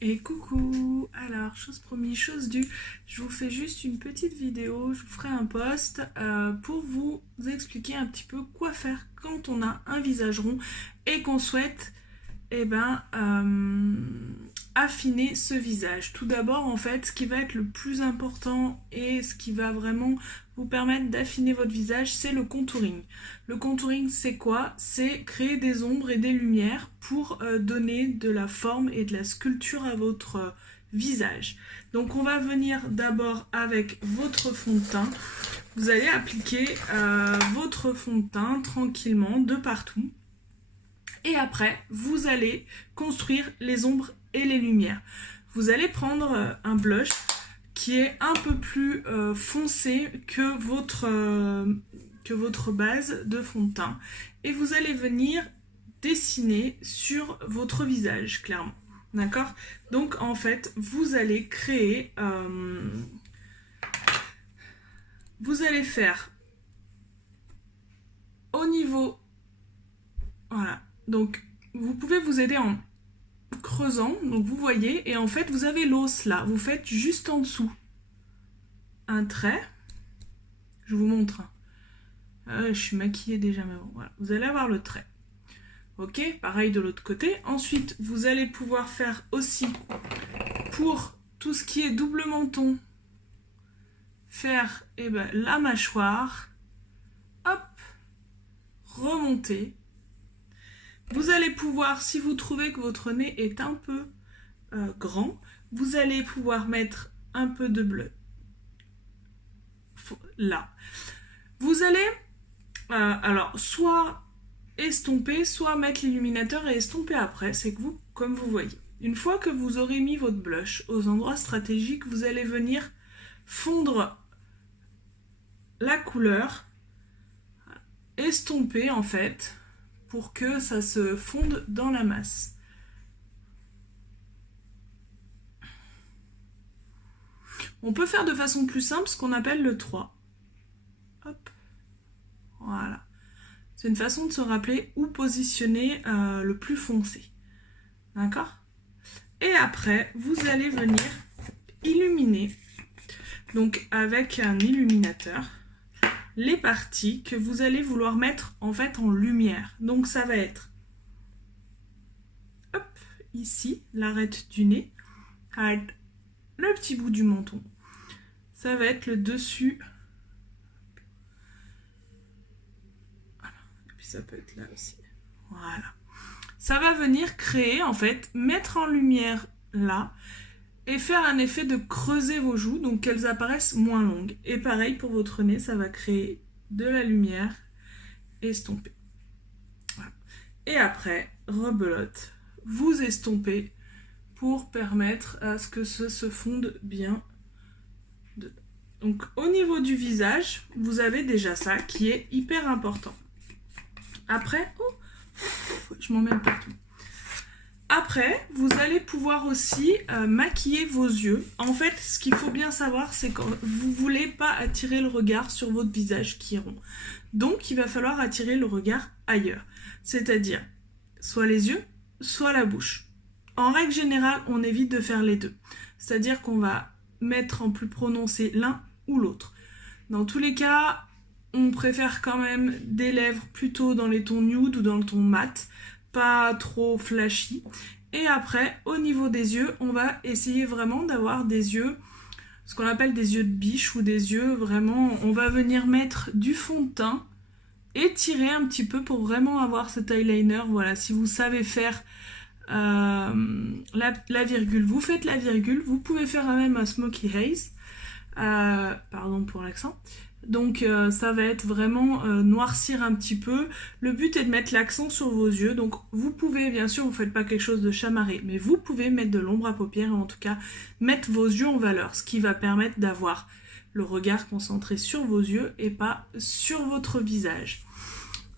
Et coucou. Alors, chose promise, chose due, je vous fais juste une petite vidéo, je vous ferai un post pour vous expliquer un petit peu quoi faire quand on a un visage rond et qu'on souhaite affiner ce visage. Tout d'abord, en fait, ce qui va être le plus important et ce qui va vraiment vous permettre d'affiner votre visage, c'est le contouring. Le contouring, c'est quoi? C'est créer des ombres et des lumières pour donner de la forme et de la sculpture à votre visage. Donc on va venir d'abord avec votre fond de teint. Vous allez appliquer votre fond de teint tranquillement de partout. Et après, vous allez construire les ombres et les lumières. Vous allez prendre un blush qui est un peu plus foncé que votre base de fond de teint. Et vous allez venir dessiner sur votre visage, clairement. D'accord? Donc, en fait, vous allez créer... vous allez faire au niveau... Voilà. Donc, vous pouvez vous aider en creusant, donc vous voyez, et en fait vous avez l'os là, vous faites juste en dessous un trait, je vous montre, je suis maquillée déjà, mais bon, voilà, vous allez avoir le trait, ok, pareil de l'autre côté. Ensuite vous allez pouvoir faire aussi, pour tout ce qui est double menton, faire la mâchoire, hop, remonter. Vous allez pouvoir, si vous trouvez que votre nez est un peu grand, vous allez pouvoir mettre un peu de bleu là. Vous allez alors soit estomper, soit mettre l'illuminateur et estomper après, c'est que vous, comme vous voyez. Une fois que vous aurez mis votre blush aux endroits stratégiques, vous allez venir fondre la couleur, estomper en fait, pour que ça se fonde dans la masse. On peut faire de façon plus simple ce qu'on appelle le 3. Hop. Voilà. C'est une façon de se rappeler où positionner le plus foncé. D'accord? Et après, vous allez venir illuminer, donc avec un illuminateur, les parties que vous allez vouloir mettre en fait en lumière. Donc ça va être, hop, ici, l'arête du nez, le petit bout du menton. Ça va être le dessus. Voilà. Et puis ça peut être là aussi. Voilà. Ça va venir créer, en fait, mettre en lumière là, et faire un effet de creuser vos joues, donc qu'elles apparaissent moins longues. Et pareil pour votre nez, ça va créer de la lumière estompée. Voilà. Et après, rebelote, vous estompez pour permettre à ce que ça se fonde bien dedans. Donc au niveau du visage, vous avez déjà ça qui est hyper important. Après, je m'emmène partout. Après, vous allez pouvoir aussi maquiller vos yeux. En fait, ce qu'il faut bien savoir, c'est que vous ne voulez pas attirer le regard sur votre visage qui est rond. Donc, il va falloir attirer le regard ailleurs. C'est-à-dire, soit les yeux, soit la bouche. En règle générale, on évite de faire les deux. C'est-à-dire qu'on va mettre en plus prononcé l'un ou l'autre. Dans tous les cas, on préfère quand même des lèvres plutôt dans les tons nude ou dans le ton mat, pas trop flashy. Et après, au niveau des yeux, on va essayer vraiment d'avoir des yeux, ce qu'on appelle des yeux de biche ou des yeux vraiment, on va venir mettre du fond de teint et tirer un petit peu pour vraiment avoir cet eyeliner. Voilà, si vous savez faire la virgule, vous faites la virgule. Vous pouvez faire même un smoky haze, pardon pour l'accent. Donc ça va être vraiment noircir un petit peu. Le but est de mettre l'accent sur vos yeux. Donc vous pouvez, bien sûr, vous ne faites pas quelque chose de chamarré, mais vous pouvez mettre de l'ombre à paupières et en tout cas mettre vos yeux en valeur, ce qui va permettre d'avoir le regard concentré sur vos yeux et pas sur votre visage.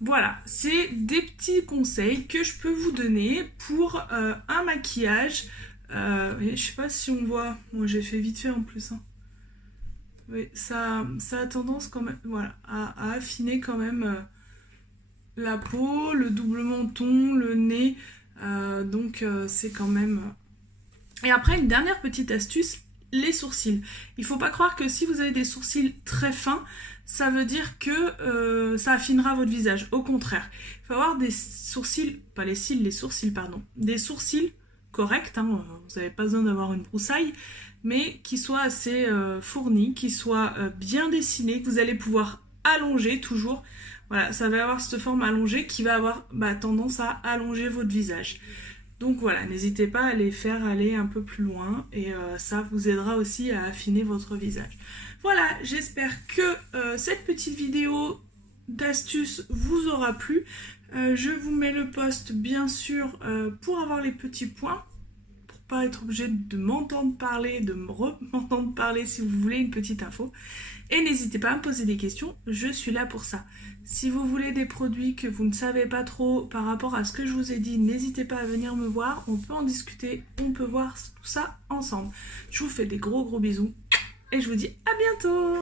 Voilà, c'est des petits conseils que je peux vous donner pour un maquillage. Je sais pas si on voit, moi j'ai fait vite fait en plus. Hein. Oui, ça a tendance quand même, voilà, à affiner quand même la peau, le double menton, le nez. Donc c'est quand même Et après, une dernière petite astuce, les sourcils. Il faut pas croire que si vous avez des sourcils très fins, ça veut dire que ça affinera votre visage. Au contraire, il faut avoir des sourcils, pas les cils, les sourcils, pardon, des sourcils corrects, hein, vous n'avez pas besoin d'avoir une broussaille, mais qui soient assez fournis, qui soient bien dessinés, que vous allez pouvoir allonger toujours. Voilà, ça va avoir cette forme allongée qui va avoir tendance à allonger votre visage. Donc voilà, n'hésitez pas à les faire aller un peu plus loin et ça vous aidera aussi à affiner votre visage. Voilà, j'espère que cette petite vidéo d'astuces vous aura plu. Je vous mets le post bien sûr pour avoir les petits points, pour pas être obligé de m'entendre parler, de m'entendre parler si vous voulez une petite info. Et n'hésitez pas à me poser des questions, je suis là pour ça. Si vous voulez des produits que vous ne savez pas trop par rapport à ce que je vous ai dit, n'hésitez pas à venir me voir, on peut en discuter, on peut voir tout ça ensemble. Je vous fais des gros bisous et je vous dis à bientôt!